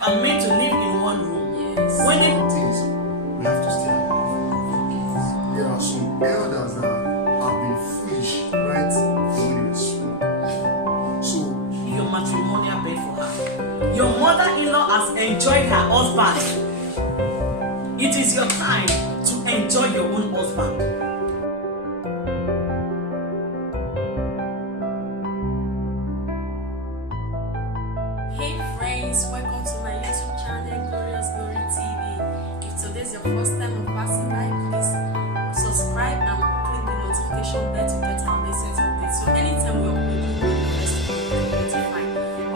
are made to live in one room. Yes. When it things we have to stay alive. There are some elders that have been foolish right from when they were small. So your matrimonial bed for her, your mother-in-law has enjoyed her husband. It is your time to enjoy your own husband. Hey friends, welcome to my YouTube channel, Glorious Glory TV. If today's your first time of passing by, please subscribe and click the notification bell to get our latest updates. So anytime we upload, you will be first to be notified.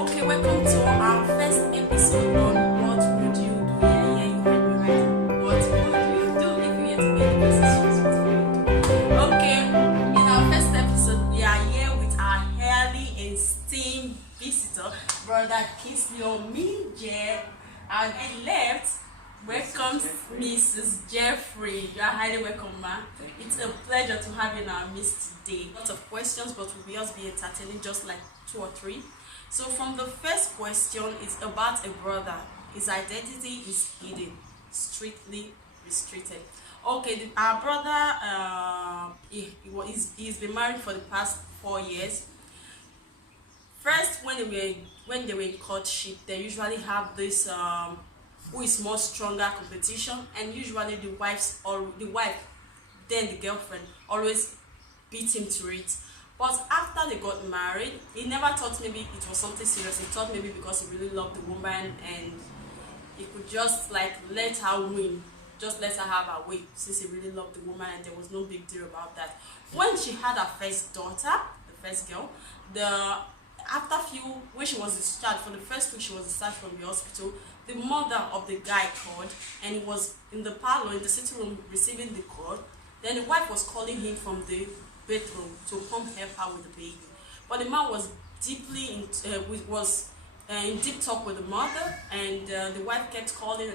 Okay, welcome to our first episode on what would you do? Yeah, you heard me right. What would you do if you had to make the decisions? What would you do? Okay, in our first episode, we are here with our highly esteemed visitor, Brother Kingsley Omije, and on left, welcomes Mrs. Jeffrey. You are highly welcome, ma. It's a pleasure to have you in our midst today. Lots of questions, but we'll just be entertaining, just like 2 or 3. So from the first question, it's about a brother. His identity is hidden, strictly restricted. Okay, our brother, he's been married for the past 4 years. First, when they were in courtship, they usually have this who is more stronger competition, and usually the wife, then the girlfriend, always beat him to it. But after they got married, he never thought maybe it was something serious. He thought maybe because he really loved the woman and he could just like let her win, just let her have her way, since he really loved the woman, and there was no big deal about that. When she had her first daughter, the first girl, when she was discharged, for the first week she was discharged from the hospital, the mother of the guy called, and he was in the parlor, in the sitting room, receiving the call. Then the wife was calling him from the bedroom to come help her with the baby. But the man was deeply in deep talk with the mother, and the wife kept calling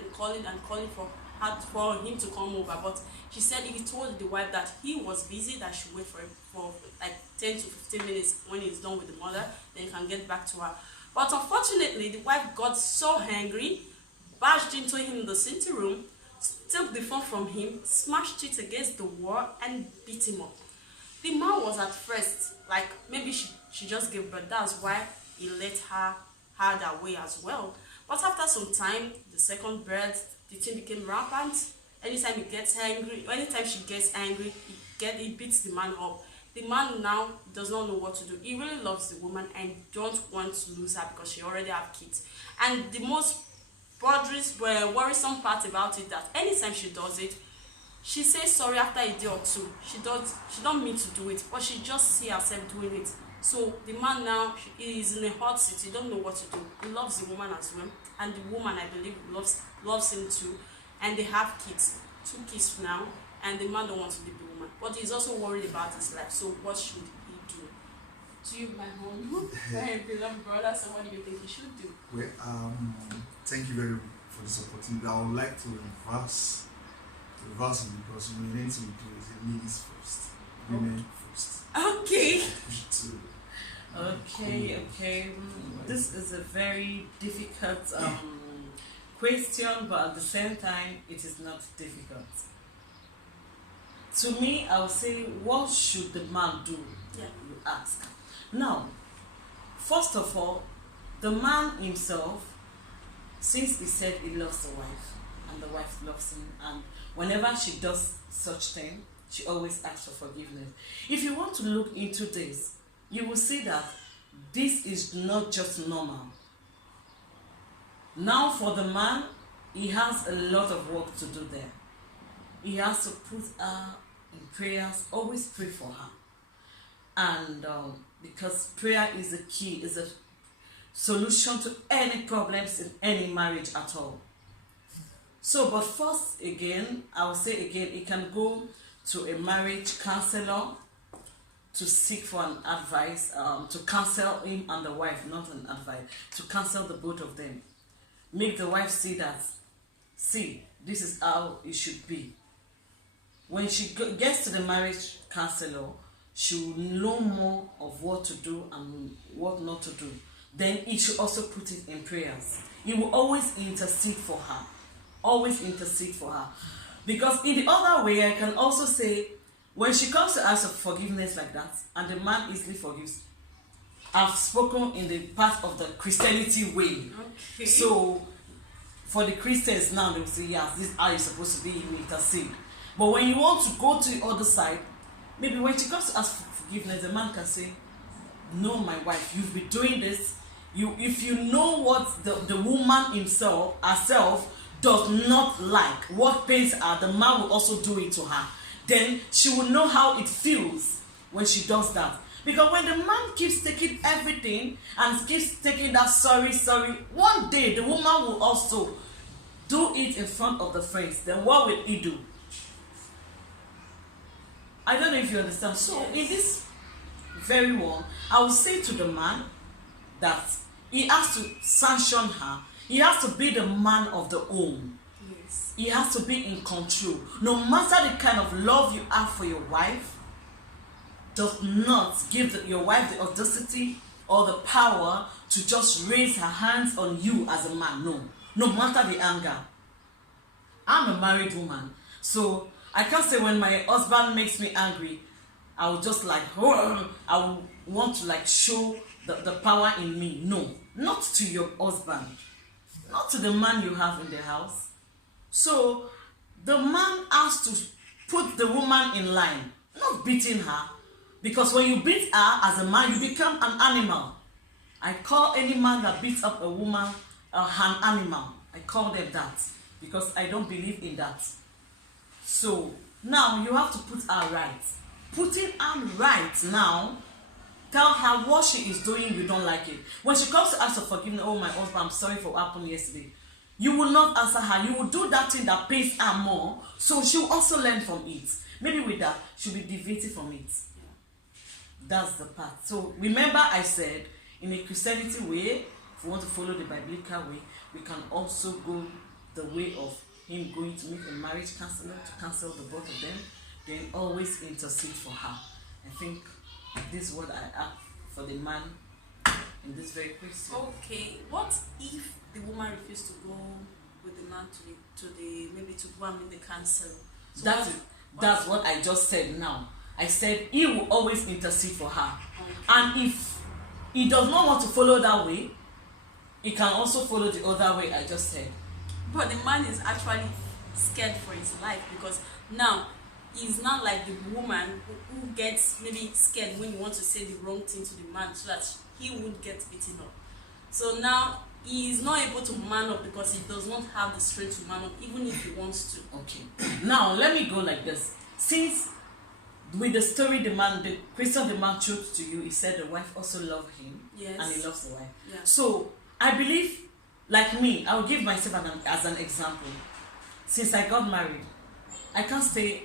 for him to come over. But she said he told the wife that he was busy, that she wait for him for like 10 to 15 minutes. When he's done with the mother, then he can get back to her. But unfortunately, the wife got so angry, barged into him in the sitting room, took the phone from him, smashed it against the wall, and beat him up. The man was at first like maybe she just gave birth, that's why he let her have that way as well. But after some time, the second birth, the thing became rampant. Anytime she gets angry, he beats the man up. The man now does not know what to do. He really loves the woman and don't want to lose her because she already have kids. And the most worrisome part about it, that anytime she does it, she says sorry after a day or two. She don't mean to do it, but she just see herself doing it. So the man now is in a hot seat. He don't know what to do. He loves the woman as well, and the woman, I believe, loves him too. And they have kids, 2 kids now, and the man don't want to leave the woman, but he's also worried about his life. So what should he do? To you, my home, my beloved brother, so what do you think he should do? well, thank you very much for this opportunity. I would like to reverse it, because we need to do it ladies first, women first. Okay. Okay. This is a very difficult question, but at the same time, it is not difficult. To me, I would say, what should the man do? Yeah. You ask. Now, first of all, the man himself, since he said he loves the wife, and the wife loves him, and whenever she does such thing, she always asks for forgiveness. If you want to look into this, you will see that this is not just normal. Now for the man, he has a lot of work to do there. He has to put her in prayers, always pray for her. And because prayer is the key, is a solution to any problems in any marriage at all. So, but first again, I will say again, he can go to a marriage counselor to seek for an advice, to counsel him and the wife, not an advice, to counsel the both of them. Make the wife see that, this is how it should be. When she gets to the marriage counselor, she will know more of what to do and what not to do. Then he should also put it in prayers. he will always intercede for her. Always intercede for her. Because in the other way, I can also say, when she comes to ask for forgiveness like that, and the man easily forgives, I've spoken in the part of the Christianity way. Okay. So, for the Christians now, they will say, yes, this is how you're supposed to be, you intercede. But when you want to go to the other side, maybe when she comes to ask for forgiveness, the man can say, no, my wife, you've been doing this. If you know what the woman herself does not like, what pains her, the man will also do it to her. Then she will know how it feels when she does that. Because when the man keeps taking everything and keeps taking that sorry, one day the woman will also do it in front of the friends. Then what will he do? I don't know if you understand. So Yes. in this very one, I will say to the man that he has to sanction her. He has to be the man of the home. Yes. He has to be in control. No matter the kind of love you have for your wife, does not give your wife the audacity or the power to just raise her hands on you as a man. No matter the anger. I'm a married woman, so I can't say when my husband makes me angry, I will just like, oh, I will want to like show the power in me. No, not to your husband, not to the man you have in the house. So the man has to put the woman in line, not beating her. Because when you beat her as a man, you become an animal. I call any man that beats up a woman an animal. I call them that because I don't believe in that. So now you have to put her right. Putting her right now, tell her what she is doing, you don't like it. When she comes to ask for forgiveness, oh my husband, I'm sorry for what happened yesterday. You will not answer her. You will do that thing that pains her more, so she will also learn from it. Maybe with that, she'll be deviated from it. That's the part. So remember I said, in a Christianity way, if we want to follow the biblical way, we can also go the way of him going to meet a marriage counselor to counsel the both of them, then always intercede for her. I think this is what I have for the man in this very question. Okay, what if the woman refused to go with the man maybe to go and meet the counsel? So that's what I just said now. I said he will always intercede for her. Okay. And if he does not want to follow that way, he can also follow the other way I just said. But the man is actually scared for his life because now he's not like the woman who gets maybe scared when you want to say the wrong thing to the man so that he won't get beaten up. So now he is not able to man up because he does not have the strength to man up even if he wants to. Okay. Now let me go like this. Since with the story the question the man chose to you, he said the wife also loved him. Yes. And he loves the wife. Yeah. So I believe, like me, I will give myself as an example. Since I got married, I can't stay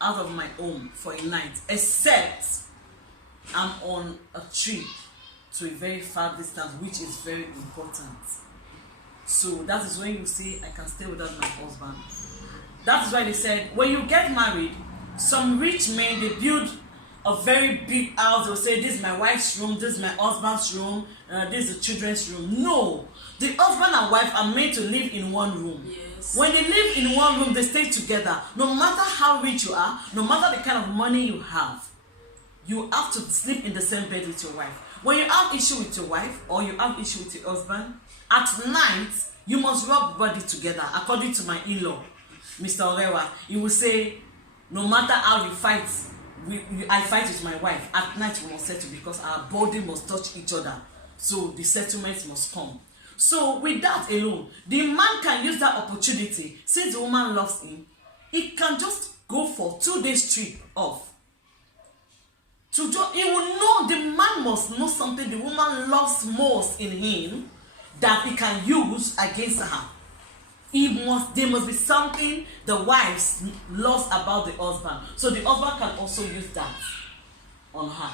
out of my home for a night except I'm on a trip to a very far distance, which is very important. So that is when you see I can stay without my husband. That is why they said when you get married, some rich men, they build a very big house. They'll say this is my wife's room, this is my husband's room, this is the children's room. No, the husband and wife are made to live in one room. Yes. When they live in one room, they stay together. No matter how rich you are, no matter the kind of money you have to sleep in the same bed with your wife. When you have issue with your wife or you have issue with your husband, at night you must rub body together. According to my in-law, Mr. Orewa, he will say, no matter how you fight, I fight with my wife. At night we must settle because our body must touch each other. So the settlement must come. So with that alone, the man can use that opportunity. Since the woman loves him, he can just go for 2 days trip off. He will know, the man must know something the woman loves most in him that he can use against her. There must be something the wife loves about the husband. So the husband can also use that on her.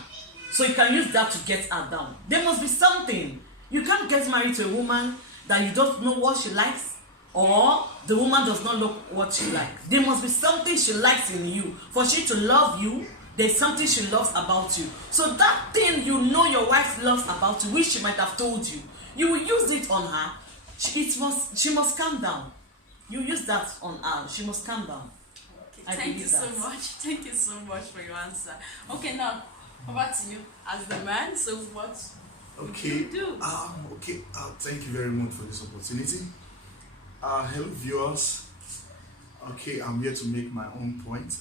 So he can use that to get her down. There must be something. You can't get married to a woman that you don't know what she likes, or the woman does not know what she likes. There must be something she likes in you. For she to love you, there's something she loves about you. So that thing you know your wife loves about you, which she might have told you, you will use it on her she must calm down. You use that on her. She must calm down. Okay, I thank you believe so that. much. Thank you so much for your answer. Okay, now over to you as the man. So what Okay. you do? Okay. Thank you very much for this opportunity. Hello, viewers. Okay, I'm here to make my own point.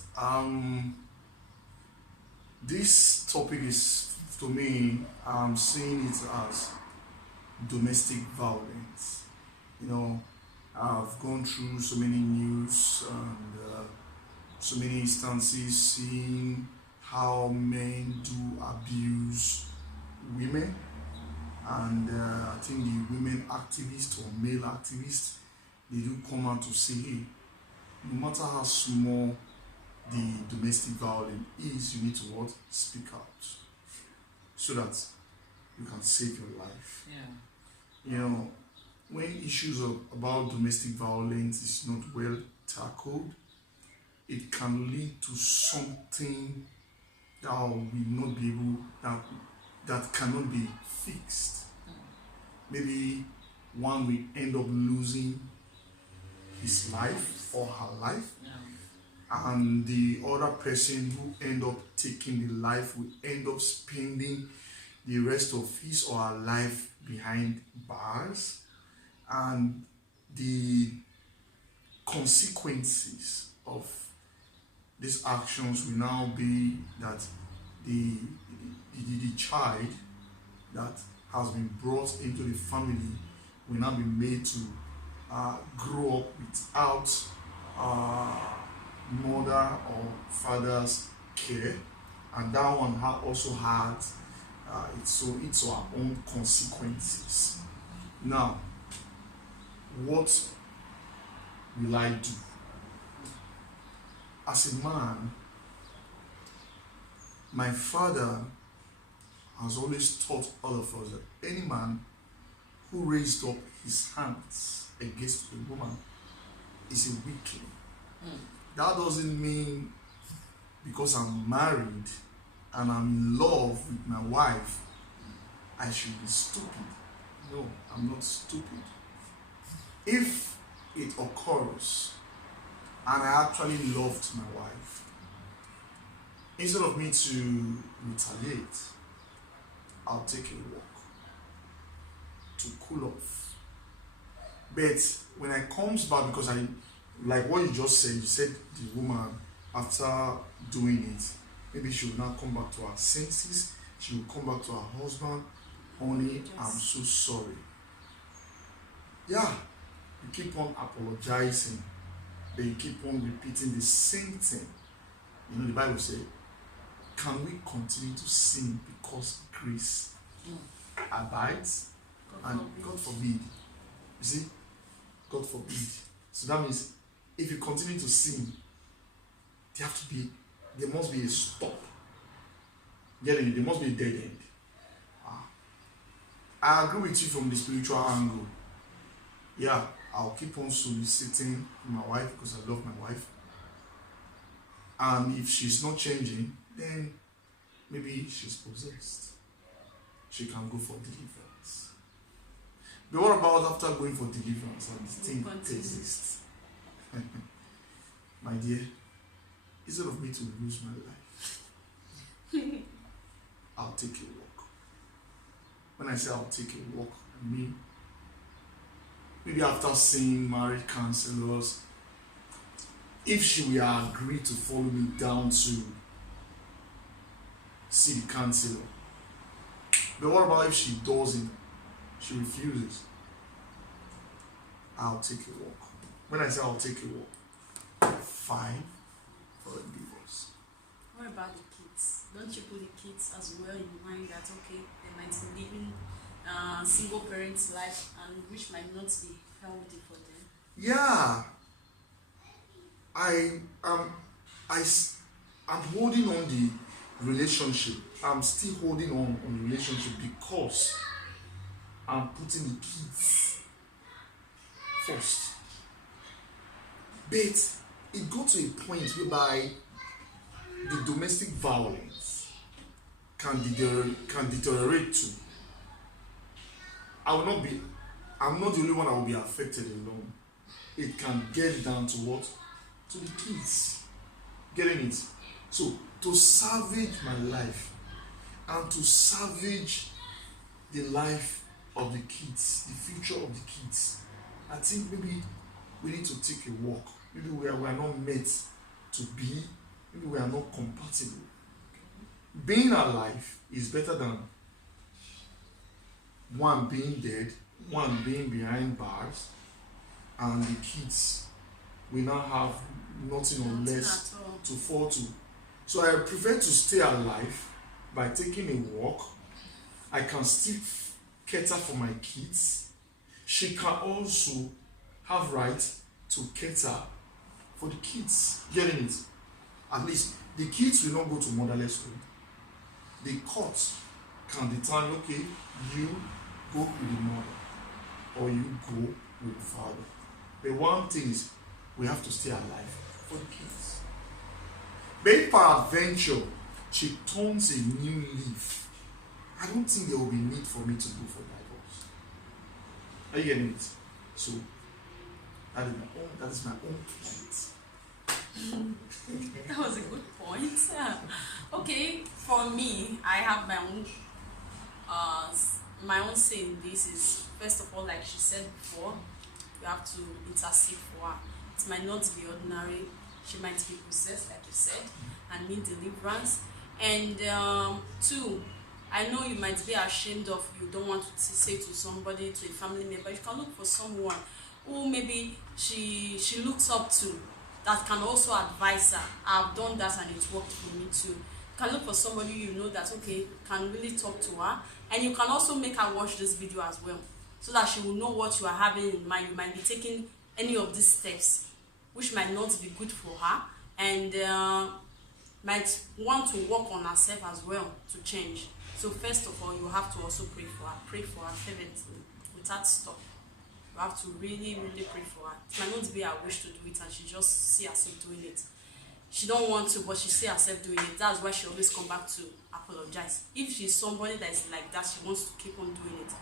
This topic is, to me, I'm seeing it as domestic violence. You know, I've gone through so many news and so many instances seeing how men do abuse women, and I think the women activists or male activists, they do come out to say, hey, no matter how small the domestic violence is, you need to what? Speak out so that you can save your life. Yeah. You know, when issues about domestic violence is not well tackled, it can lead to something that will not be able, that cannot be fixed. Maybe one will end up losing his life or her life, Yeah. and the other person who end up taking the life will end up spending the rest of his or her life behind bars, and the consequences of these actions will now be that the child that has been brought into the family will now be made to grow up without mother or father's care, and that one also had its or her own consequences. Now, what will I do? As a man, my father has always taught all of us that any man who raised up his hands against a woman is a weakling. That doesn't mean because I'm married and I'm in love with my wife, I should be stupid. No, I'm not stupid. If it occurs and I actually loved my wife, instead of me to retaliate, I'll take a walk to cool off. But when I comes back, because I, like what you just said, you said the woman, after doing it, maybe she will now come back to her senses, she will come back to her husband, honey, Yes. I'm so sorry. Yeah, you keep on apologizing, but you keep on repeating the same thing. You know, the Bible says, can we continue to sin because grace abides? And God forbid. You see, God forbid. So that means if you continue to sin, there must be a stop. Getting it? There must be a dead end. I agree with you from the spiritual angle. Yeah, I'll keep on soliciting my wife because I love my wife. And if she's not changing, then maybe she's possessed. She can go for deliverance. But what about after going for deliverance and the thing persists? My dear, instead of me to lose my life, I'll take a walk. When I say I'll take a walk, I mean maybe after seeing marriage counselors, if she will agree to follow me down to see the counselor. But what about if she doesn't? She refuses. I'll take a walk. When I say I'll take a walk, fine for a divorce. What about the kids? Don't you put the kids as well in mind that okay, they might be living single parents' life and which might not be healthy for them? Yeah, I'm holding on the relationship. I'm still holding on the relationship because I'm putting the kids first. But it got to a point whereby the domestic violence can deteriorate to. I will not be I'm not the only one that will be affected alone. It can get down to what? To the kids. Getting it? So, to salvage my life and to salvage the life of the kids, the future of the kids, I think maybe we need to take a walk. Maybe we are not meant to be. Maybe we are not compatible. Being alive is better than one being dead, one being behind bars, and the kids will now have nothing or less to fall to. So I prefer to stay alive by taking a walk. I can still cater for my kids. She can also have right to cater for the kids. Getting it? At least the kids will not go to motherless home. The court can determine, okay, you go with the mother or you go with the father. But one thing is, we have to stay alive for the kids. But peradventure, she turns a new leaf, I don't think there will be need for me to go for divorce. Are you getting it? So that is my own point. That was a good point. Okay, for me, I have my own say in this is, first of all, like she said before, you have to intercede for her. It might not be ordinary. She might be possessed, like you said, and need deliverance. And two, I know you might be ashamed of, you don't want to say to somebody, to a family member. You can look for someone who maybe she looks up to, that can also advise her. I've done that and it worked for me too. You can look for somebody you know that, okay, can really talk to her. And you can also make her watch this video as well, so that she will know what you are having in mind. You might be taking any of these steps which might not be good for her, and might want to work on herself as well to change. So first of all, you have to also pray for her fervently, without stop. You have to really, really pray for her. It might not be her wish to do it and she just see herself doing it. She don't want to, but she see herself doing it. That's why she always come back to apologize. If she's somebody that is like that, she wants to keep on doing it,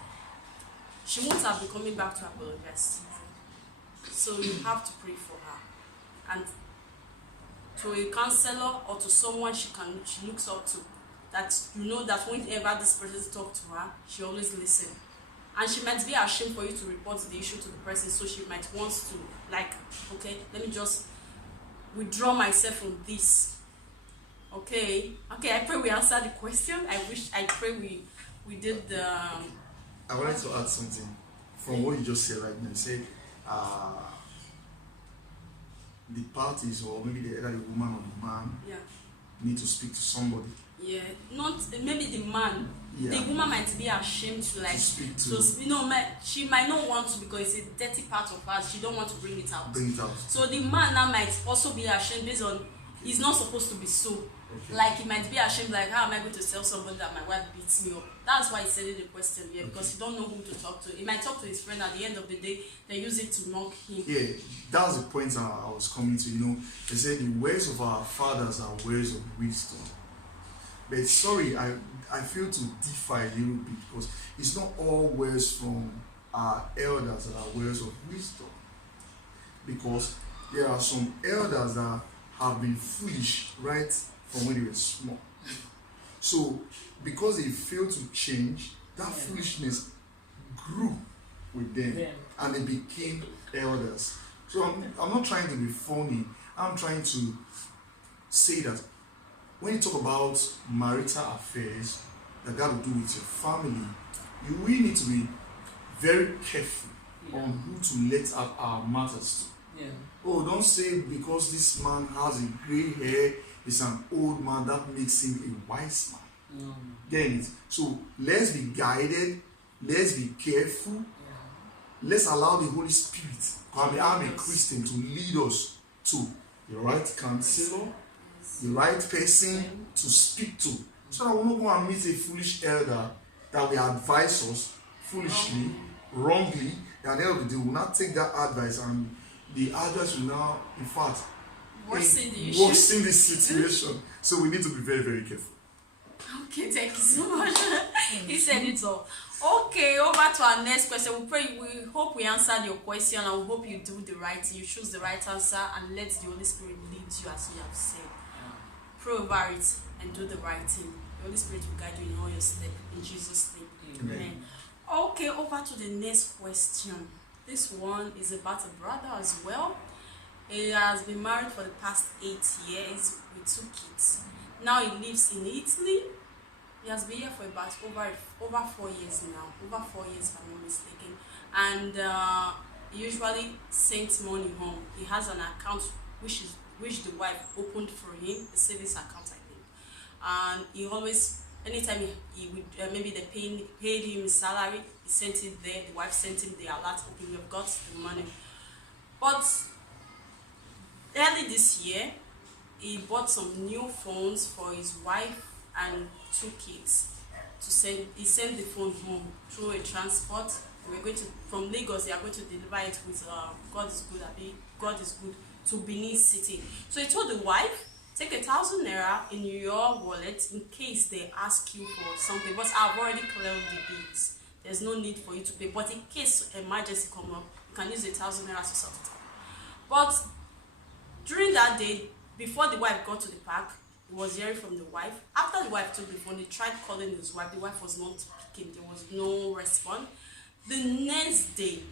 she won't have be coming back to apologize. So you have to pray for her. And to a counselor or to someone she looks up to, that you know that whenever this person talk to her, she always listen. And she might be ashamed for you to report the issue to the person, so she might want to, like, okay, let me just withdraw myself from this. Okay, I pray we answered the question. I pray we did the. I wanted to add something from what you just said right now. You said the parties, or maybe either the woman or the man, need to speak to somebody. Yeah, not maybe the man. Yeah. The woman might be ashamed to speak to. So, she might not want to, because it's a dirty part of her. She don't want to bring it out. So the man now might also be ashamed based on he's not supposed to be so. Okay. Like he might be ashamed, like, how am I going to tell somebody that my wife beats me up? That's why he said the question here, because he don't know who to talk to. He might talk to his friend. At the end of the day, they use it to knock him. Yeah, that was the point I was coming to. They said the ways of our fathers are ways of wisdom. But sorry, I feel to differ a little bit, because it's not all words from our elders that are words of wisdom. Because there are some elders that have been foolish right from when they were small. So, because they failed to change, that foolishness grew with them, and they became elders. So I'm not trying to be phony. I'm trying to say that when you talk about marital affairs that got to do with your family, you really need to be very careful on who to let out our matters to. Yeah. Oh, don't say because this man has a gray hair, he's an old man, that makes him a wise man. No. Getting it? So let's be guided, let's be careful, let's allow the Holy Spirit, I'm a Christian, to lead us to the right counselor, the right person to speak to, so that we're not going to meet a foolish elder that will advise us foolishly, wrongly, and at the end of the day, we'll not take that advice, and the advice will now, in fact, worsen the situation. So we need to be very, very careful. Okay, thank you so much. He said it all. Okay, over to our next question. We hope we answered your question, and we hope you do the right thing. You choose the right answer, and let the Holy Spirit lead you as you have said. Pray over it and do the right thing. The Holy Spirit will guide you in all your steps. In Jesus' name. Amen. Okay, over to the next question. This one is about a brother as well. He has been married for the past 8 years with 2 kids. Now he lives in Italy. He has been here for about over 4 years now. Over 4 years, if I'm not mistaken. And he usually sends money home. He has an account which the wife opened for him, a savings account, I think. And he always, anytime he would maybe they paid him his salary, he sent it there. The wife sent him the alert. Okay, you've got the money. But early this year, he bought some new phones for his wife and 2 kids. He sent the phone home through a transport. We're going to from Lagos. They are going to deliver it with God is good to Benin City. So he told the wife, take 1,000 naira in your wallet in case they ask you for something. But I've already cleared the bills. There's no need for you to pay. But in case emergency come up, you can use 1,000 naira to sort it out. But during that day, before the wife got to the park, he was hearing from the wife. After the wife took the phone, he tried calling his wife. The wife was not picking. There was no response. The next day,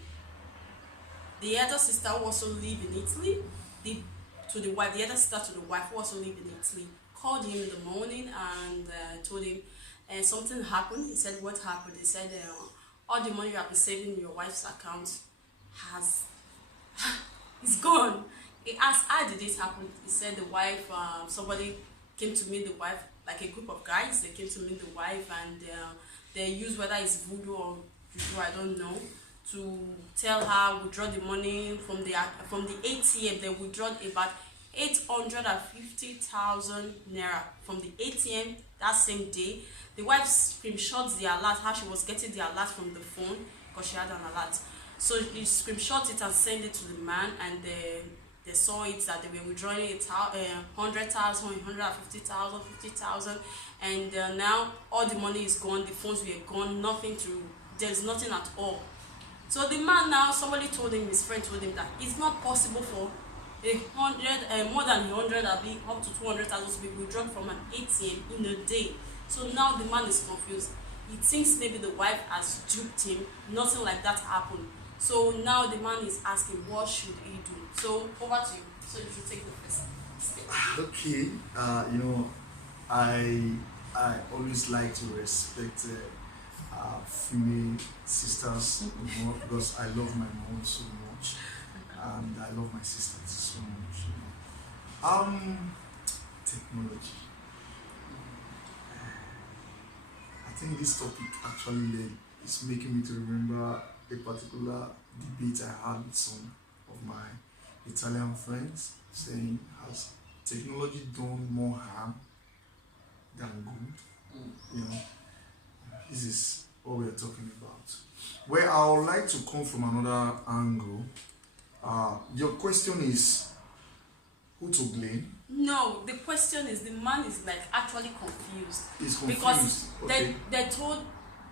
the elder sister who also live in Italy, the elder sister to the wife who also live in Italy, called him in the morning and told him something happened. He said, what happened? He said, all the money you have been saving in your wife's account is gone. He asked, how did this happen? He said the wife, somebody came to meet the wife, like a group of guys, they came to meet the wife and they used whether it's voodoo or juju, I don't know, to tell her withdraw the money from the ATM. They withdrew about 850,000 naira from the ATM that same day. The wife screenshots the alert, how she was getting the alert from the phone because she had an alert. So she screenshot it and sent it to the man, and they saw it that they were withdrawing it 100,000, 150,000, 50,000, and now all the money is gone. The phones were gone. There's nothing at all. So the man now, somebody told him, his friend told him that it's not possible for more than 100, up to 200,000 to be withdrawn from an ATM in a day. So now the man is confused. He thinks maybe the wife has duped him. Nothing like that happened. So now the man is asking, what should he do? So over to you. So you should take the first step. Okay, I always like to respect female sisters more because I love my mom so much, and I love my sisters so much. Technology. I think this topic actually is making me to remember a particular debate I had with some of my Italian friends, saying, has technology done more harm than good? This is what we're talking about. Where I would like to come from another angle. Your question is who to blame? No, the question is the man is like actually confused. He's confused. Because okay. they told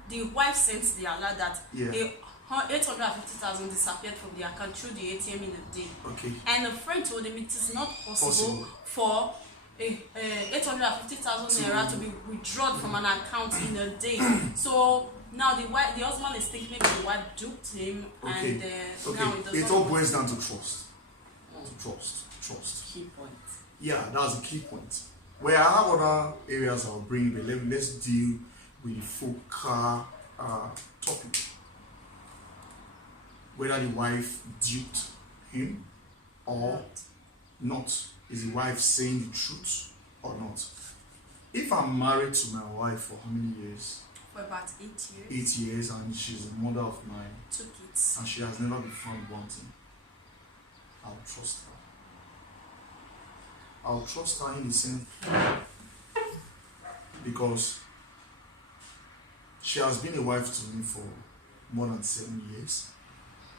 the wife sent the alert that 850,000 disappeared from the account through the ATM in a day. Okay. And a friend told him it is not possible for 850,000 naira to be withdrawn from an account in a day. So now the husband is thinking maybe the wife duped him, okay. And now it all boils down to trust. Trust. Key point. Yeah, that's a key point. Where I have other areas I'll bring, but let's deal with the focal topic. Whether the wife duped him or not. Is the wife saying the truth or not? If I'm married to my wife for how many years? For about 8 years. 8 years, and she's the mother of my 2 kids. and she has never been found wanting, I'll trust her. I'll trust her in the sense because she has been a wife to me for more than 7 years,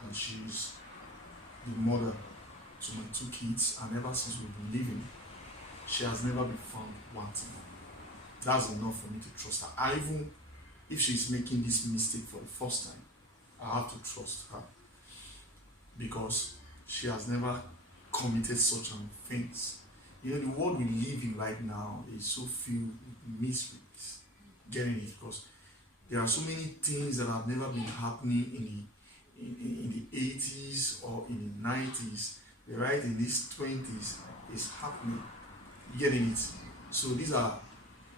and she's the mother to my 2 kids, and ever since we've been living, she has never been found wanting. That's enough for me to trust her. I even if she's making this mistake for the first time, I have to trust her because she has never committed such offense. You know, the world we live in right now is so filled with mysteries. Getting it? Because there are so many things that have never been happening in the 80s or in the 90s. Right in these 20s is happening. Getting it? So these are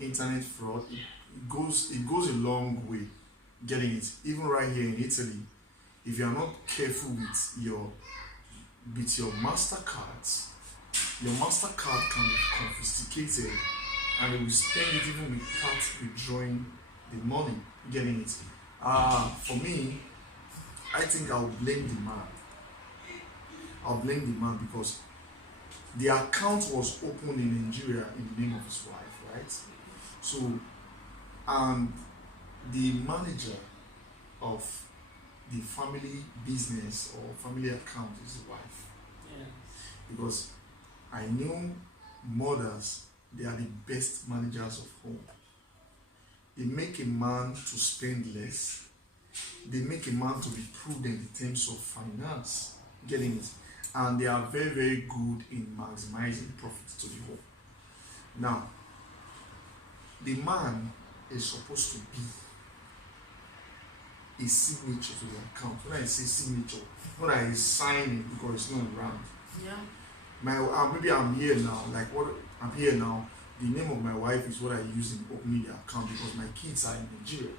internet fraud. It goes a long way. Getting it? Even right here in Italy, if you are not careful with your MasterCards, your MasterCard can be confiscated and they will spend it even without withdrawing the money. Getting it? For me, I think I'll blame the man. I'll blame the man because the account was opened in Nigeria in the name of his wife, right? So, and the manager of the family business or family account is his wife. Yeah. Because I knew mothers, they are the best managers of home. They make a man to spend less. They make a man to be prudent in terms of finance. Getting it? And they are very, very good in maximizing profits to the home. Now, the man is supposed to be a signature to the account. When I say signature, when I sign it because it's not around. Yeah. Maybe I'm here now. Like what I'm here now. The name of my wife is what I use in opening the account because my kids are in Nigeria.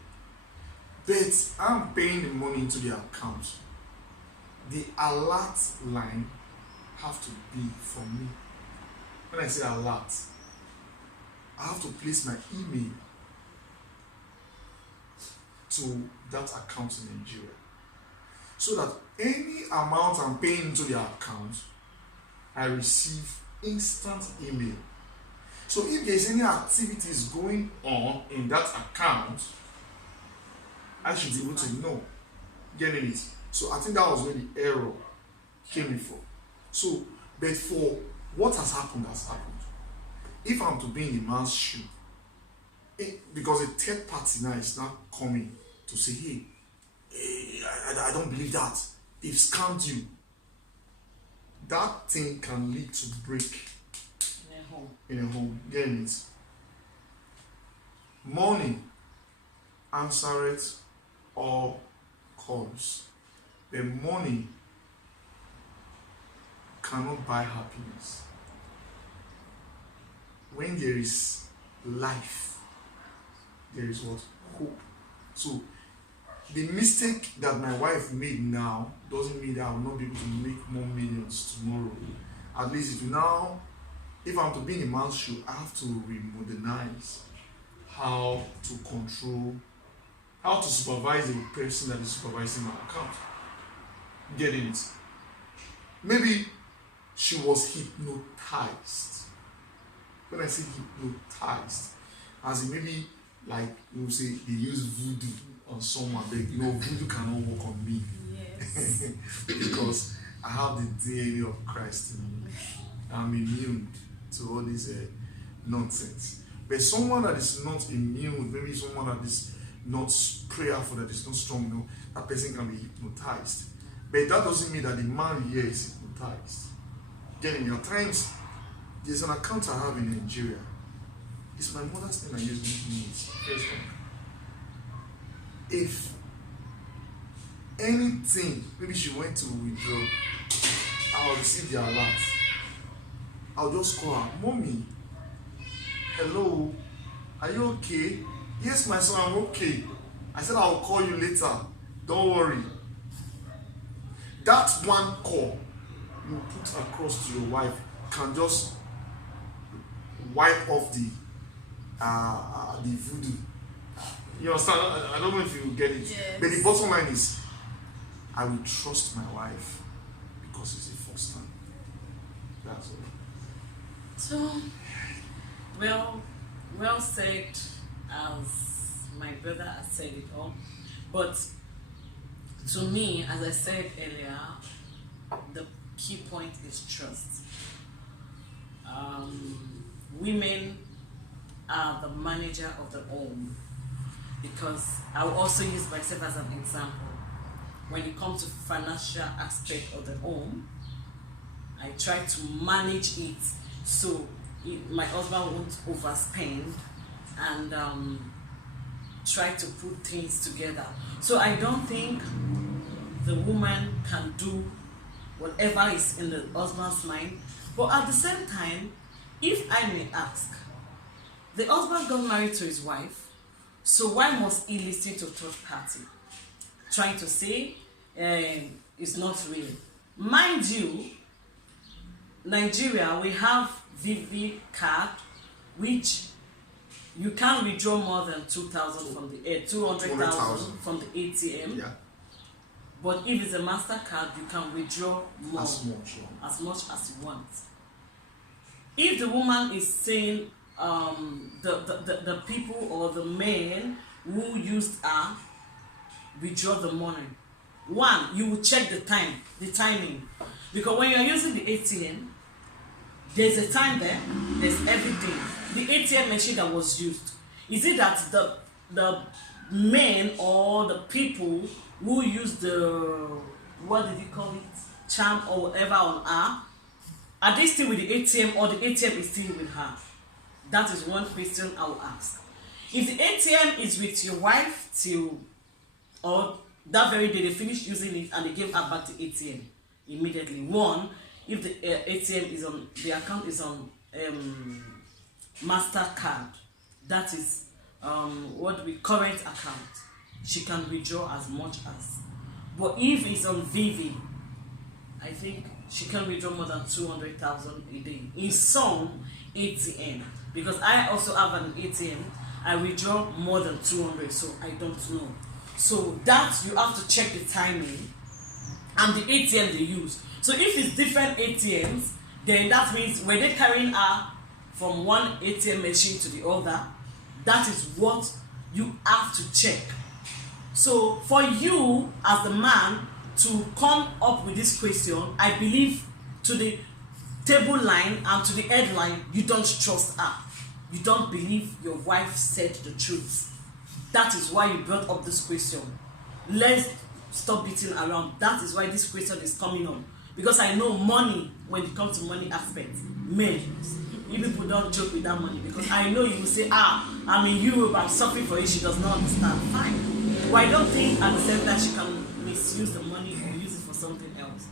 But I'm paying the money into the account. The alert line have to be from me. When I say alert, I have to place my email to that account in Nigeria. So that any amount I'm paying into the account, I receive instant email. So if there's any activities going on in that account, I should be able to know. Getting it? So I think that was where the error came in from. So, but for what has happened has happened. If I'm to be in the man's shoe, because a third party now is not coming to say, hey, I don't believe that. They've scammed you. That thing can lead to break in a home. Getting it? Money answereth all calls. The money cannot buy happiness. When there is life, there is what? Hope. So the mistake that my wife made now doesn't mean that I will not be able to make more millions tomorrow. At least it will now, if I'm to be in a man's shoe, I have to remodernize how to control, how to supervise the person that is supervising my account. Getting it? Maybe she was hypnotized. When I say hypnotized, as in maybe like you say they use voodoo on someone, they voodoo cannot work on me. Yes. Because I have the DNA of Christ in me. I'm immune to all this nonsense. But someone that is not immune, maybe someone that is not prayerful, that is not strong, that person can be hypnotized. But that doesn't mean that the man here is hypnotized. Getting your times, there's an account I have in Nigeria. It's my mother's name I use first one. If anything, maybe she went to withdraw, I'll receive the alert. I'll just call her, Mommy, hello, are you okay? Yes, my son, I'm okay. I said I'll call you later. Don't worry. That one call you put across to your wife can just wipe off the voodoo. You understand? I don't know if you get it. Yes. But the bottom line is, I will trust my wife because it's the first time. That's all. So, well said, as my brother has said it all. But to me, as I said earlier, the key point is trust. Women are the manager of the home. because I will also use myself as an example. When it comes to financial aspect of the home, I try to manage it so my husband won't overspend and try to put things together. So I don't think the woman can do whatever is in the husband's mind. But at the same time, if I may ask, the husband got married to his wife, so why must he listen to third party trying to say it's not real? Mind you, Nigeria, we have VV card, which you can't withdraw more than 2,000 from the 200,000 from the ATM. Yeah. But if it's a MasterCard, you can withdraw more, As much. as much as you want. If the woman is saying the people or the men who used her withdraw the money, one, you will check the timing, because when you're using the ATM, there's a time there, there's everything. The ATM machine that was used, is it that the men or the people who use the, what did you call it, charm or whatever on her, are they still with the ATM or the ATM is still with her? That is one question I will ask. If the ATM is with your wife till, or that very day they finish using it and they give her back the ATM immediately. One, if the ATM is on, the account is on MasterCard, that is what we current account, she can withdraw as much as. But if it's on VV, I think she can withdraw more than 200,000 a day in some ATM, because I also have an ATM. I withdraw more than 200, so I don't know. So that you have to check the timing and the ATM they use. So if it's different ATMs, then that means when they're carrying her from one ATM machine to the other, that is what you have to check. So for you as the man to come up with this question, I believe to the table line and to the headline, you don't trust her. You don't believe your wife said the truth. That is why you brought up this question. Let's stop beating around. That is why this question is coming up. Because I know money, when it comes to money aspect, men, you people don't joke with that money. Because I know you will say, I'm in Europe, I'm suffering for it, she does not understand. Fine. But I don't think at the same time she can misuse the money or use it for something else.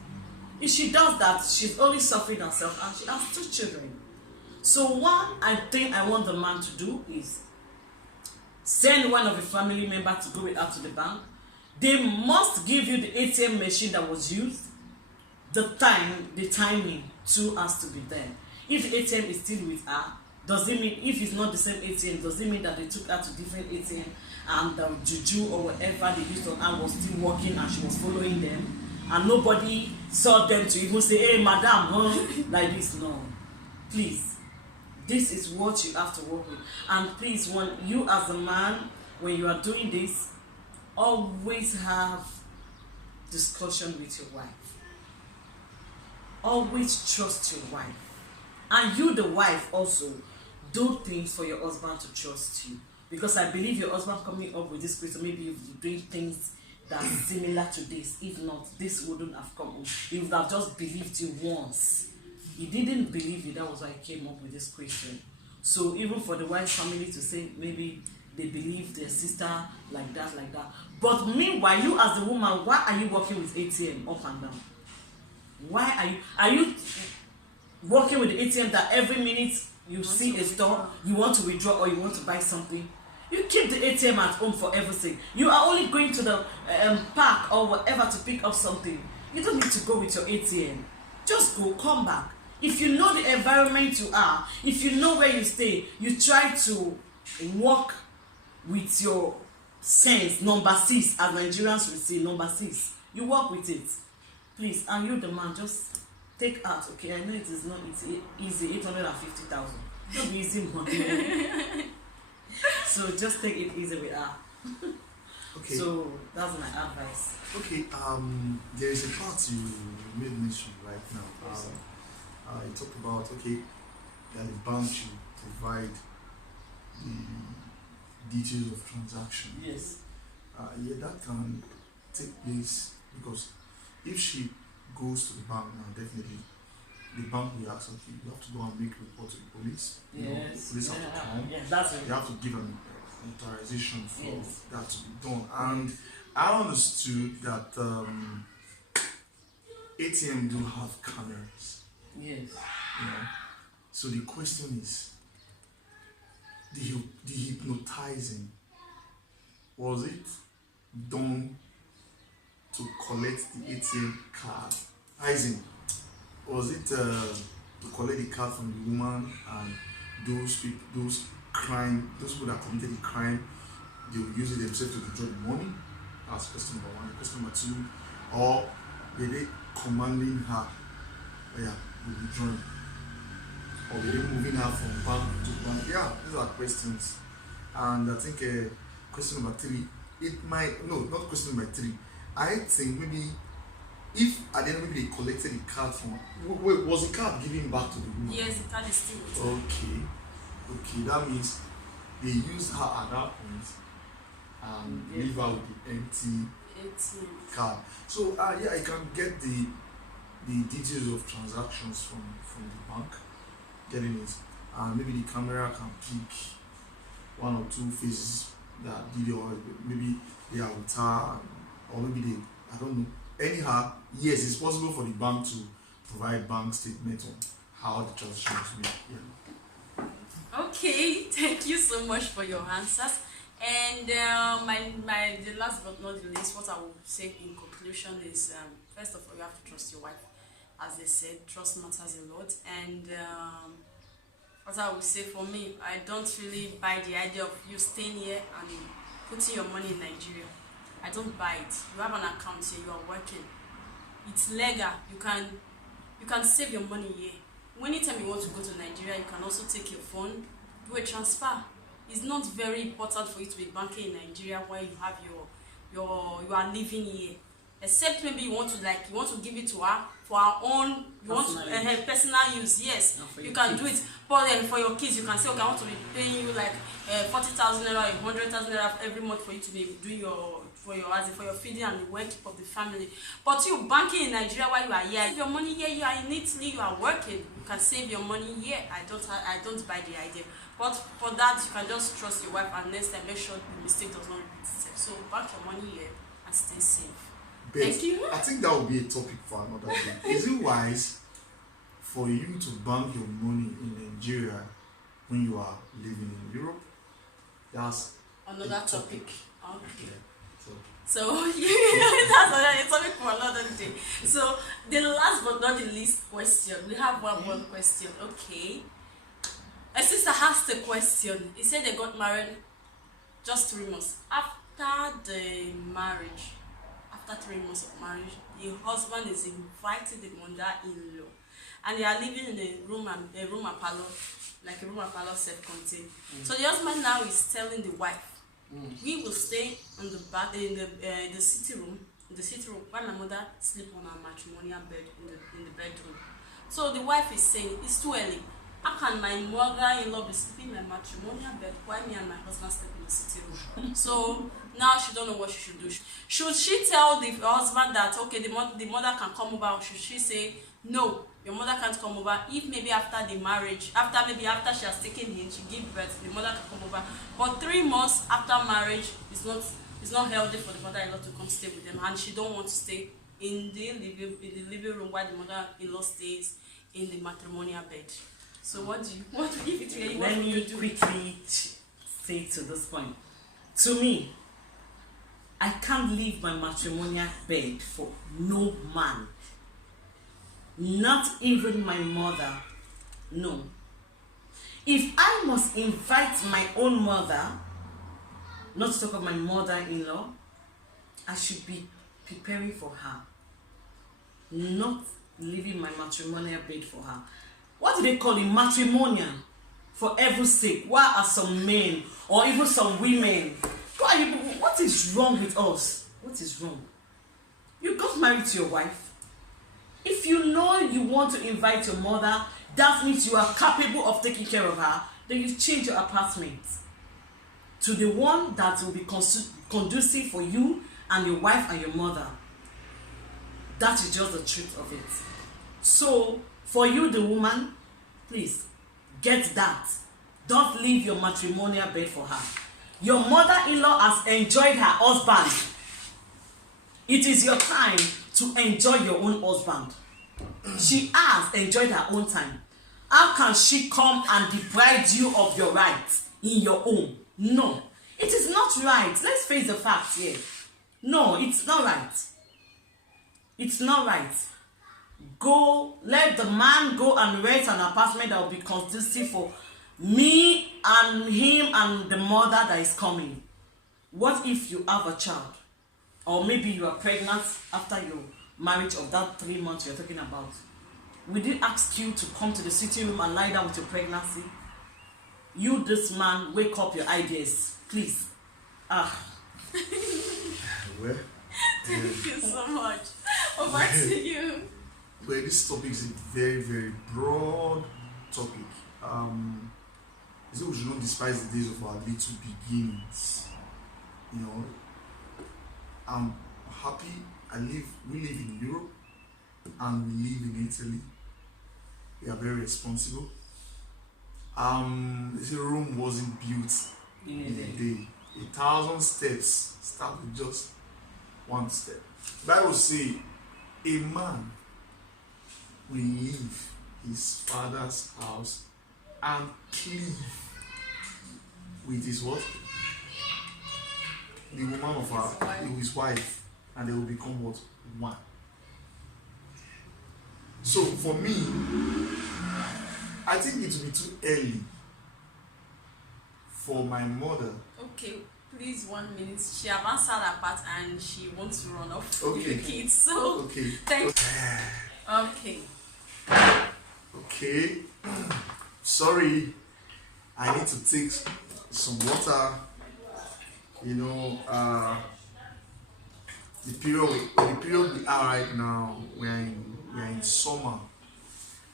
If she does that, she's only suffering herself and she has 2 children. So one I think I want the man to do is send one of the family members to go with her to the bank. They must give you the ATM machine that was used, the timing too has to be there. If the ATM is still with her, does it mean, if it's not the same ATM, does it mean that they took her to different ATM and the juju or whatever they used on her was still working and she was following them and nobody saw them to even say, hey madam, huh? Like this? No. Please. This is what you have to work with. And please, when you as a man, when you are doing this, always have discussion with your wife. Always trust your wife. And you, the wife, also do things for your husband to trust you. Because I believe your husband coming up with this question, maybe you're doing things that are similar to this. If not, this wouldn't have come up. He would have just believed you once. He didn't believe you, that was why I came up with this question. So even for the wife's family to say maybe they believe their sister like that. But meanwhile, you as the woman, why are you working with ATM up and down? Why are you working with the ATM that every minute you see a store, you want to withdraw or you want to buy something? You keep the ATM at home for everything. You are only going to the park or whatever to pick up something. You don't need to go with your ATM. Just go, come back. If you know the environment you are, if you know where you stay, you try to walk with your sense, number 6, as Nigerians will say, number 6. You walk with it. Please, and you the man, just take out, okay? I know it is not easy, 850,000. Not easy money. So just take it easy with her. Okay. So that's my advice. Okay, there is a part you made mention right now. You talked about, okay, that the bank should provide details of transaction. Yes. Yeah, that can take place because if she goes to the bank now, definitely the bank will ask, okay, you have to go and make report to the police. You know, the police have to come. Yeah, that's it. You have to give an authorization for Yes. that to be done. And I understood that ATM do have cameras. Yes. You know? So the question is, the hypnotizing, was it done to collect the ATM card? Was it to collect the card from the woman, and those people that committed the crime, they will use it themselves to withdraw the money? That's question number one. Question number two, or were they commanding her, yeah, we'll be withdrawing? Or were they moving her from bank to bank? Yeah, these are questions. And I think question number three, not question number three. I think maybe if at the end maybe they collected the card from, wait, was the card given back to the woman? Yes, the card is still with her. Okay, that means they used her at that point and leave her with the empty card. So yeah, I can get the details of transactions from the bank, getting it, and maybe the camera can pick one or two faces that did it, or maybe they are with her, or maybe they, I don't know. Anyhow, yes, it's possible for the bank to provide bank statement on how the transaction was made. Yeah. Okay, thank you so much for your answers. And the last but not the least, what I will say in conclusion is, first of all, you have to trust your wife. As they said, trust matters a lot. And what I will say, for me, I don't really buy the idea of you staying here and putting your money in Nigeria. I don't buy it. You have an account here, you are working. It's legal. You can save your money here. Anytime you want to go to Nigeria, you can also take your phone, do a transfer. It's not very important for you to be banking in Nigeria while you have you are living here. Except maybe you want to give it to her for her own personal use. Yes, you can do it. But then for your kids, you can say, okay, I want to be paying you like 40,000 naira, 100,000 naira every month for you to be doing for your feeding and the work of the family. But you banking in Nigeria while you are here, if your money here, you are in Italy, you are working, you can save your money here. I don't buy the idea. But for that, you can just trust your wife, and next time make sure the mistake does not repeat itself. So bank your money here and stay safe. Thank you. I think that would be a topic for another day. Is it wise for you to bank your money in Nigeria when you are living in Europe? That's another topic. Okay. So Yeah. that's another topic for another day. So the last but not the least question, we have one question. Okay, a sister asked a question. He said they got married just 3 months after the marriage. After 3 months of marriage, the husband is inviting the mother-in-law, and they are living in a room and parlor, like a room and parlor self-contained. So the husband now is telling the wife, we will stay on the bed in the sitting room. In the sitting room, while my mother sleep on her matrimonial bed in the bedroom. So the wife is saying, it's too early. How can my mother-in-law be sleeping in my matrimonial bed while me and my husband sleep in the sitting room? So now she don't know what she should do. Should she tell the husband that, okay, the mother can come over, or should she say, no, your mother can't come over? If maybe after the marriage, after she has taken him, she give birth, the mother can come over. But 3 months after marriage, it's not healthy for the mother-in-law to come stay with them, and she don't want to stay in the living room while the mother-in-law stays in the matrimonial bed. So what do you if it really Let me quickly say to this point. To me, I can't leave my matrimonial bed for no man. Not even my mother. No. If I must invite my own mother, not to talk of my mother-in-law, I should be preparing for her. Not leaving my matrimonial bed for her. What do they call it? Matrimonial. For every sake. Why are some men or even some women? What is wrong with us? What is wrong? You got married to your wife. If you know you want to invite your mother, that means you are capable of taking care of her, then you change your apartment to the one that will be conducive for you and your wife and your mother. That is just the truth of it. So for you, the woman, please get that. Don't leave your matrimonial bed for her. Your mother-in-law has enjoyed her husband. It is your time to enjoy your own husband. She has enjoyed her own time. How can she come and deprive you of your rights in your home? No, it is not right. Let's face the facts here. No, it's not right. It's not right. Go, let the man go and rent an apartment that will be conducive for me and him and the mother that is coming. What if you have a child? Or maybe you are pregnant after your marriage of that 3 months you're talking about. We did ask you to come to the sitting room and lie down with your pregnancy. You, this man, wake up your ideas, please. Well, Thank you so much. Over to you. well, this topic is a very, very broad topic. So we should not despise the days of our little beginnings. You know, I'm happy. We live in Europe and we live in Italy. We are very responsible. This room wasn't built in a day. 1,000 steps start with just one step. Bible say a man will leave his father's house and cleave with his what? The woman of his wife, and they will become what? One. So for me, I think it will be too early for my mother. Okay, please, 1 minute. She have answered her part and she wants to run off with Okay. the kids. So Okay. thank Okay. Okay. Sorry. I need to take some water. You know, the period we are right now, we are in summer,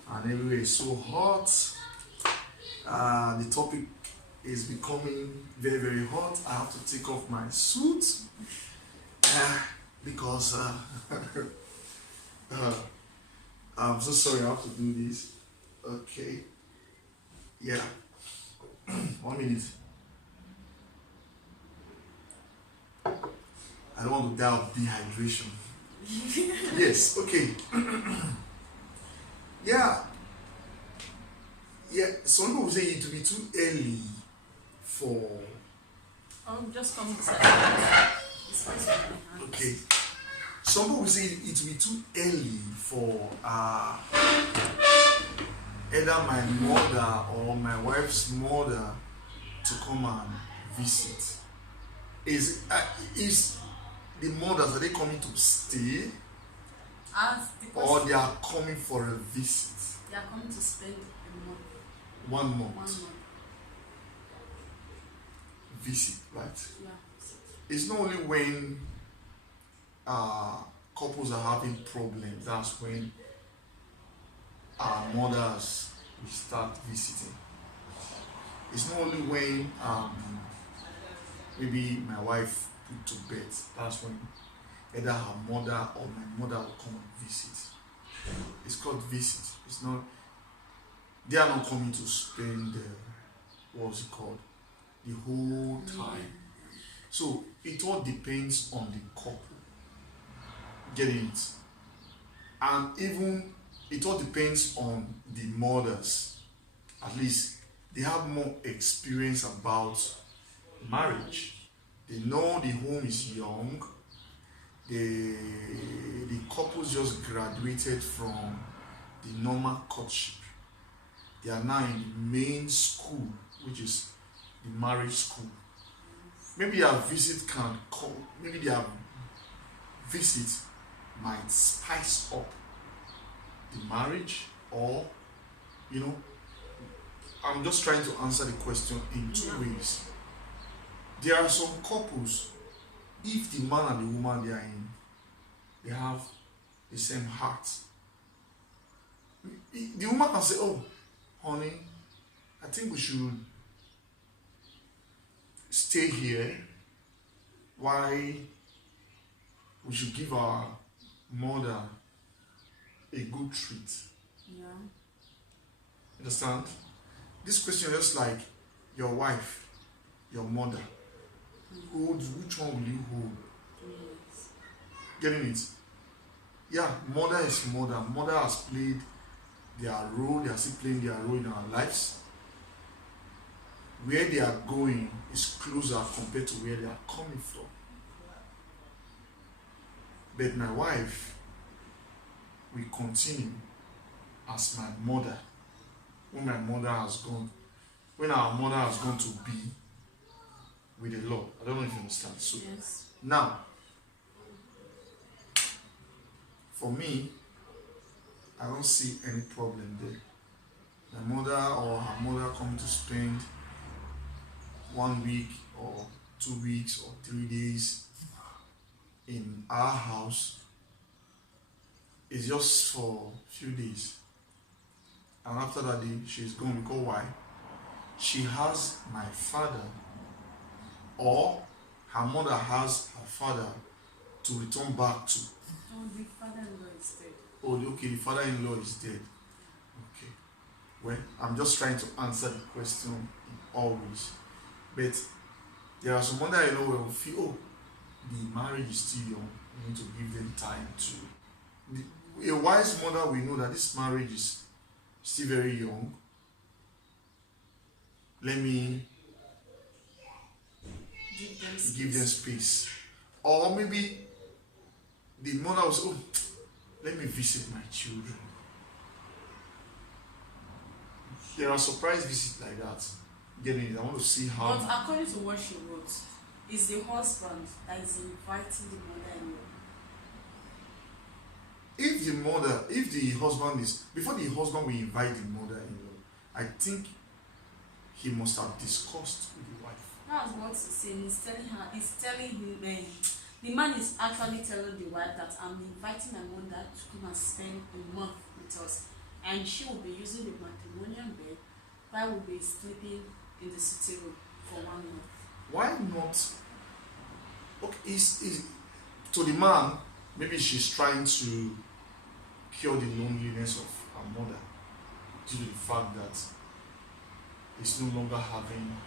and everywhere is so hot. The topic is becoming very, very hot. I have to take off my suit because I'm so sorry I have to do this. Okay. Yeah. 1 minute. I don't want to die of dehydration. Yes, okay. Yeah. Some people will say it will be too early for. Just come inside. Okay. Some people will say it will be too early for either my mother or my wife's mother to come and visit. Is the mothers, are they coming to stay or they are coming for a visit? They are coming to spend a month. 1 month. 1 month. Visit, right? Yeah. It's not only when couples are having problems, that's when our mothers will start visiting. It's not only when maybe my wife put to bed, that's when either her mother or my mother will come and visit. It's called visit. It's not, they are not coming to spend what's it called, the whole time. So it all depends on the couple getting it, and even it all depends on the mothers. At least they have more experience about marriage. They know the home is young. The couples just graduated from the normal courtship. They are now in the main school, which is the marriage school. Maybe their visit can come, maybe their visit might spice up the marriage, or I'm just trying to answer the question in two ways. There are some couples, if the man and the woman they are in, they have the same heart. The woman can say, "Oh, honey, I think we should stay here, why we should give our mother a good treat. Yeah. Understand? This question is just like your wife, your mother. Which one will you hold? Yes. Getting it? Yeah, mother is mother. Mother has played their role, they are still playing their role in our lives. Where they are going is closer compared to where they are coming from. But my wife will continue as my mother when my mother has gone, when our mother has gone to be with the Lord. I don't know if you understand. So Yes. now, for me, I don't see any problem there. My mother or her mother coming to spend 1 week or 2 weeks or 3 days in our house is just for a few days. And after that day, she's gone. Because why? She has my father, or her mother has her father to return back to. Oh, the father-in-law is dead. Oh, okay, the father-in-law is dead. Okay. Well, I'm just trying to answer the question in all ways. But there are some mother-in-law who will feel, oh, the marriage is still young. We need to give them time to. A wise mother will know that this marriage is still very young. Let me give them space. Or maybe the mother will say, oh, let me visit my children. There are surprise visits like that. Getting it. I want to see how. But according to what she wrote, it's the husband that is inviting the mother-in-law. If the husband is, before the husband will invite the mother-in-law, I think he must have discussed with the wife. That's what he's saying. He's telling him, the man is actually telling the wife that I'm inviting my mother to come and spend a month with us. And she will be using the matrimonial bed, while we'll be sleeping in the sitting room for 1 month. Why not? Okay, is to the man, maybe she's trying to cure the loneliness of her mother due to the fact that he's no longer having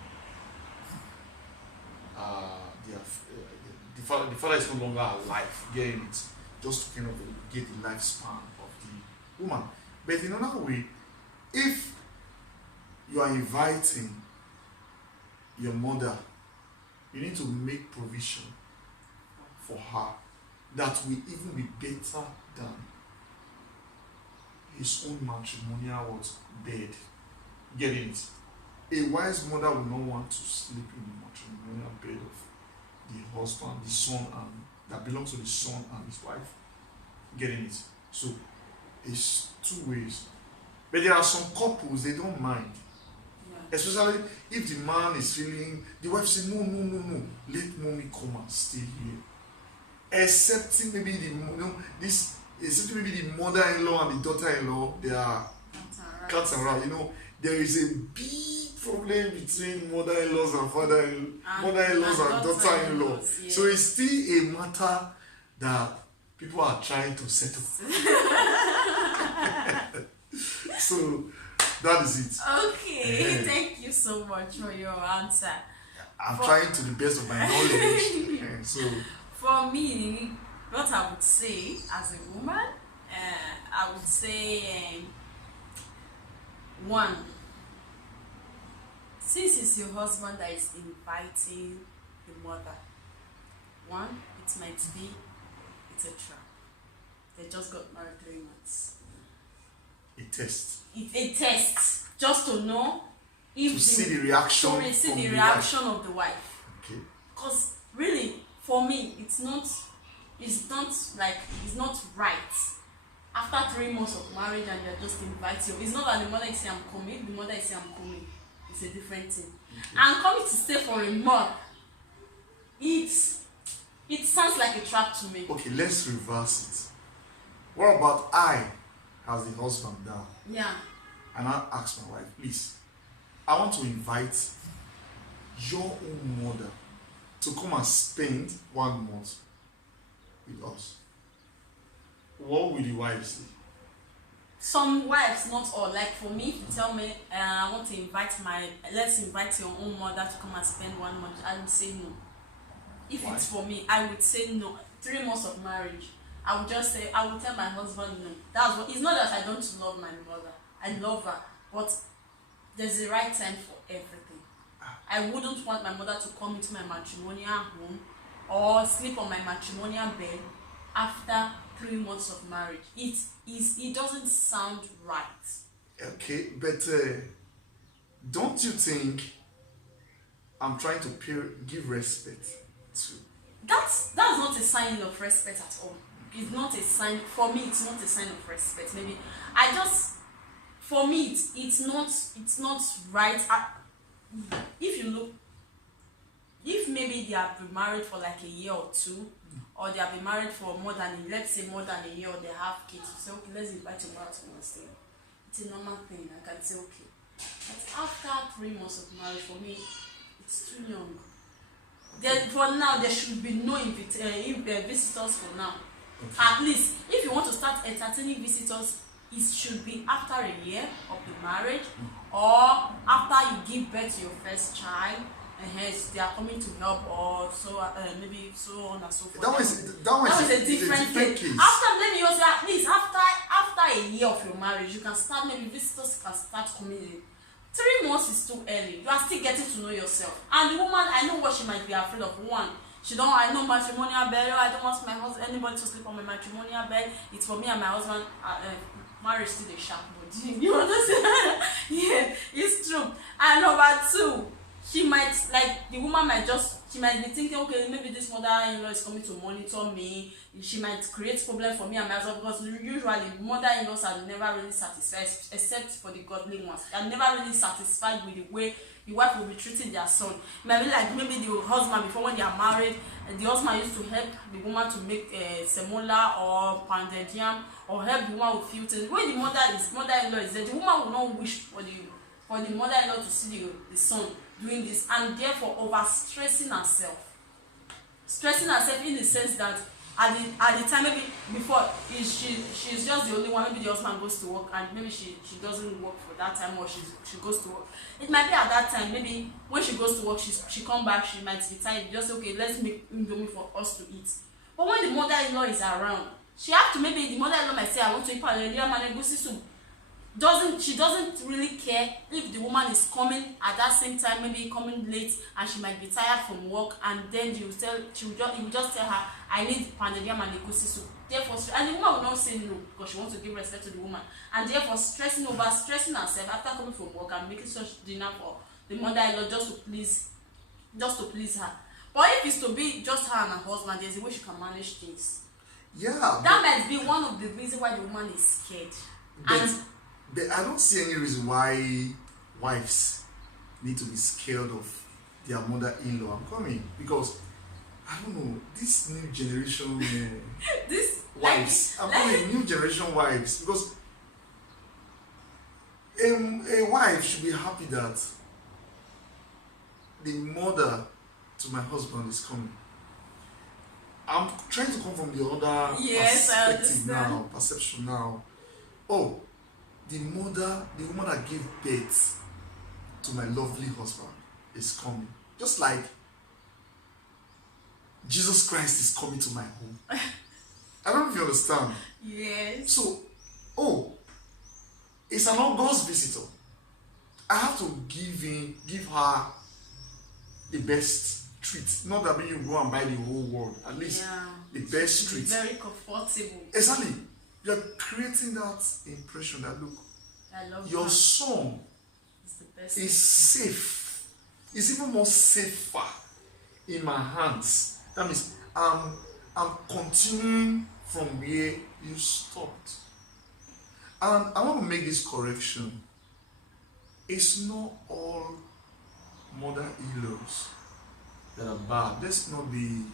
the father is no longer alive, getting it, just to kind of get the lifespan of the woman. But in another way, if you are inviting your mother, you need to make provision for her that will even be better than his own matrimonial bed. Getting it? A wise mother will not want to sleep in the matrimonial bed of the husband, the son, and that belongs to the son and his wife. Getting it? So it's two ways. But there are some couples, they don't mind. Yeah. Especially if the man is feeling, the wife says, no, let mommy come and stay here. Excepting maybe excepting maybe the mother-in-law and the daughter-in-law, they are cats and rats. There is a big problem between mother-in-laws and mother-in-laws and daughter-in-law. Yes. So it's still a matter that people are trying to settle. So that is it. Okay, thank you so much for your answer. I'm trying to the best of my knowledge. So for me, what I would say as a woman, I would say one, since it's your husband that is inviting the mother, one, it might be it's a trap. They just got married 3 months. a test. It's a test just to know if To see the reaction to see from the the reaction of the wife. Okay. Because really, for me, it's not right. After 3 months of marriage and you're just inviting, it's not that the mother is saying I'm coming, the mother is saying I'm coming. It's a different thing. Okay. And coming to stay for a month, it sounds like a trap to me. Okay, let's reverse it. What about I, as the husband now, Yeah. and I ask my wife, please, I want to invite your own mother to come and spend 1 month with us, what will the wife say? Some wives, not all, like for me, if you tell me I want to let's invite your own mother to come and spend 1 month, I would say no. If Why? it's for me, I would say no. 3 months of marriage, I would tell my husband no. That's what. It's not that I don't love my mother. I love her, but there's the right time for everything. I wouldn't want my mother to come into my matrimonial home or sleep on my matrimonial bed after 3 months of marriage. It doesn't sound right. Okay, but don't you think I'm trying to give respect to? That's not a sign of respect at all. It's not a sign, for me, it's not a sign of respect. Maybe for me, it's not right. If you look, if maybe they have been married for like a year or two, or they have been married for more than a year, or they have kids, you say, okay, let's invite your mother to stay. It's a normal thing. I can say, okay. But after 3 months of marriage, for me, it's too young. For now, there should be no visitors for now. Okay. At least, if you want to start entertaining visitors, it should be after a year of the marriage, or after you give birth to your first child, and hence they are coming to help, or so maybe so on and so forth. That was a different case. After, let me also, at least after a year of your marriage, you can start, maybe visitors can start coming in. 3 months is too early. You are still getting to know yourself. And the woman, I know what she might be afraid of. One, I know matrimonial bed. I don't want anybody to sleep on my matrimonial bed. It's for me and my husband. Marriage still a sharp body. You understand? Yeah, it's true. And number two, she might, like, the woman she might be thinking, okay, maybe this mother-in-law is coming to monitor me. She might create problem for me and my husband, because usually mother-in-laws are never really satisfied, except for the godly ones. They are never really satisfied with the way the wife will be treating their son. Maybe the husband, before when they are married, the husband used to help the woman to make semola or pounded yam, or help the woman with few things. When the mother-in-law is there, the woman will not wish for the mother-in-law to see the son doing this, and therefore overstressing herself. Stressing herself in the sense that at the time, maybe before, she's just the only one. Maybe the husband goes to work, and maybe she doesn't work for that time, or she goes to work. It might be at that time, maybe when she goes to work, she come back, she might be tired. Just okay, let's make indomie for us to eat. But when the mother-in-law is around, maybe the mother-in-law might say, I want to eat goosey soup. She doesn't really care if the woman is coming at that same time, maybe coming late, and she might be tired from work, and then you will just tell her, I need pounded yam and goosey soup. Therefore, and the woman will not say no, because she wants to give respect to the woman, and therefore stressing herself after coming from work and making such dinner for the mother-in-law just to please her. But if it's to be just her and her husband, there's a way she can manage things. Yeah. That might be one of the reasons why the woman is scared. But I don't see any reason why wives need to be scared of their mother-in-law. I'm coming because I don't know, this new generation wives. I'm coming new generation wives, because a wife should be happy that the mother to my husband is coming. I'm trying to come from the other perception now. Oh, the woman that gave birth to my lovely husband is coming. Just like Jesus Christ is coming to my home. I don't know if you understand. Yes. So, it's an August visitor. I have to give her the best treat. Not that you go and buy the whole world. At least the best treat. Very comfortable. Exactly. You're creating that impression that look, your son is safe. It's even more safer in my hands. That means I'm continuing from where you stopped. And I want to make this correction. It's not all mother-in-laws that are bad. Let's not be.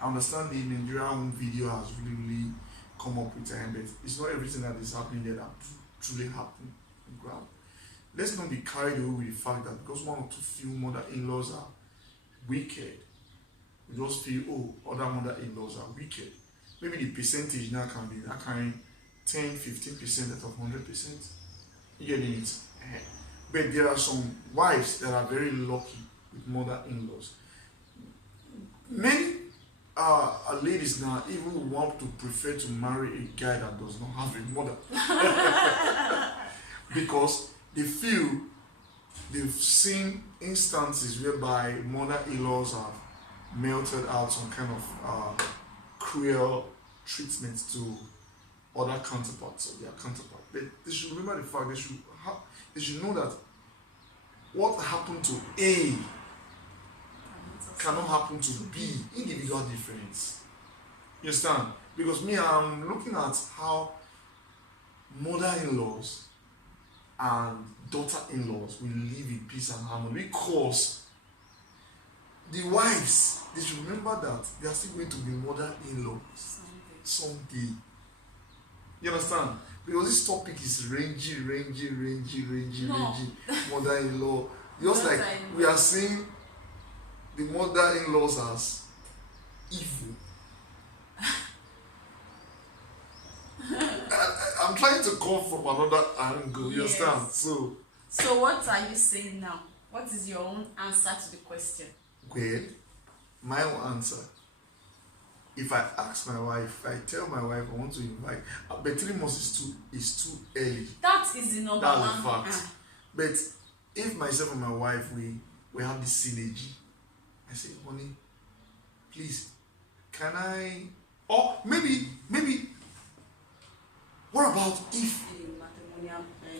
I understand the Nigerian video has really come up with time, but it's not everything that is happening there that truly happened on the ground. Let's not be carried away with the fact that because one or two few mother-in-laws are wicked. You just feel, oh, other mother-in-laws are wicked. Maybe the percentage now can be that kind 10, 15% out of 100%. You getting it? But there are some wives that are very lucky with mother-in-laws. Many ladies now even want to prefer to marry a guy that does not have a mother. Because they feel they've seen instances whereby mother-in-laws have melted out some kind of cruel treatment to other counterparts of their counterpart. But they should remember the fact they should know that what happened to A cannot happen to B. Individual difference. You understand? Because me, I'm looking at how mother-in-laws and daughter-in-laws will live in peace and harmony, because the wives, they should remember that they are still going to be mother-in-laws someday. You understand? Because this topic is rangy, mother-in-law. Just like we are seeing the mother-in-laws as evil. I'm trying to come from another angle, you understand? So what are you saying now? What is your own answer to the question? Well, my own answer, if I ask my wife, I tell my wife I want to invite, but 3 months is too early. That is the number one. That's a fact. But if myself and my wife, we have this synergy, I say, honey, please, can I, or maybe, what about if,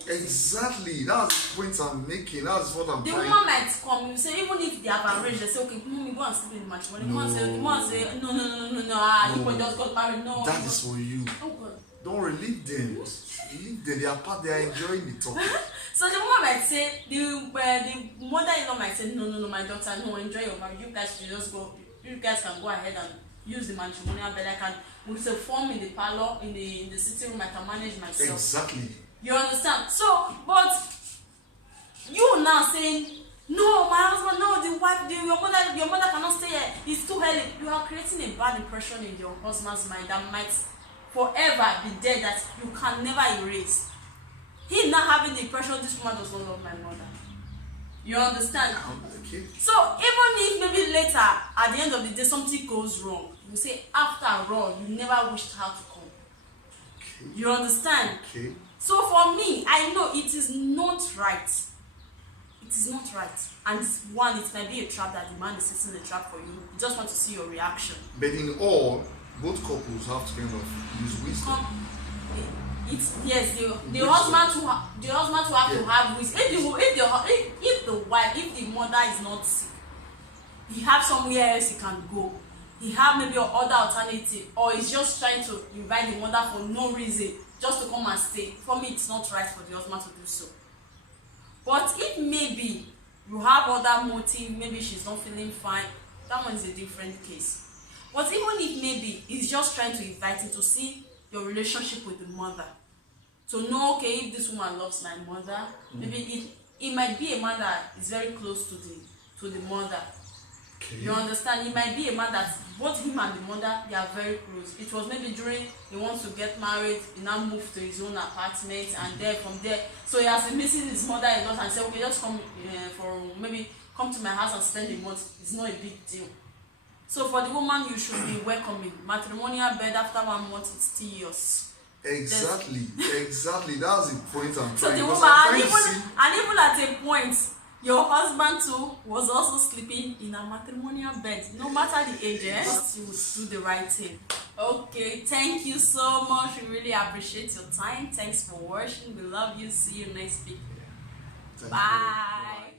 exactly, that's the point I'm making, that's what I'm the trying. The woman might come, you say, even if they have arranged, they say, okay, mommy, go and sleep in the matrimony. The woman say, no, you just got married, no. That is for you. Oh God. Don't relieve them. They are part, they are enjoying the talk. So the woman might say, the mother-in-law might say, no, my daughter, no, enjoy your marriage. You guys should just go, you guys can go ahead and use the matrimonial bed. I can, with a form in the parlor, in the sitting room, I can manage myself. Exactly. You understand? So, but you now saying, no, my husband, no, the wife, your mother cannot stay here. It's too early. You are creating a bad impression in your husband's mind that might forever be there, that you can never erase. He now having the impression this woman does not love my mother. You understand? Okay. So even if maybe later at the end of the day something goes wrong, you say after all you never wished her to come. Okay. You understand? Okay. So for me, I know it is not right. It is not right. And one, it might be a trap that the man is setting a trap for you. You just want to see your reaction. But in all, both couples have to kind of use wisdom. Yes, the husband to have to have wisdom. If the wife, if the mother is not sick, he have somewhere else he can go. He have maybe other alternative, or he's just trying to invite the mother for no reason, just to come and stay. For me, it's not right for the husband to do so. But if maybe you have other motive, maybe she's not feeling fine, that one is a different case. But even if maybe he's just trying to invite you to see your relationship with the mother, to know, okay, if this woman loves my mother, maybe it might be a man that is very close to the mother. Okay. You understand? It might be a man that both him and the mother, they are very close. It was maybe during he wants to get married, he now moved to his own apartment, and then from there, so he has been missing his mother a lot, and said, okay, just come come to my house and spend a month. It's not a big deal. So for the woman, you should be welcoming. Matrimonial bed after 1 month, it's still yours. Exactly. That's the point I'm trying. So the woman, and even at a point, your husband too was also sleeping in a matrimonial bed. No matter the age, you would do the right thing. Okay, thank you so much. We really appreciate your time. Thanks for watching. We love you. See you next week. Bye.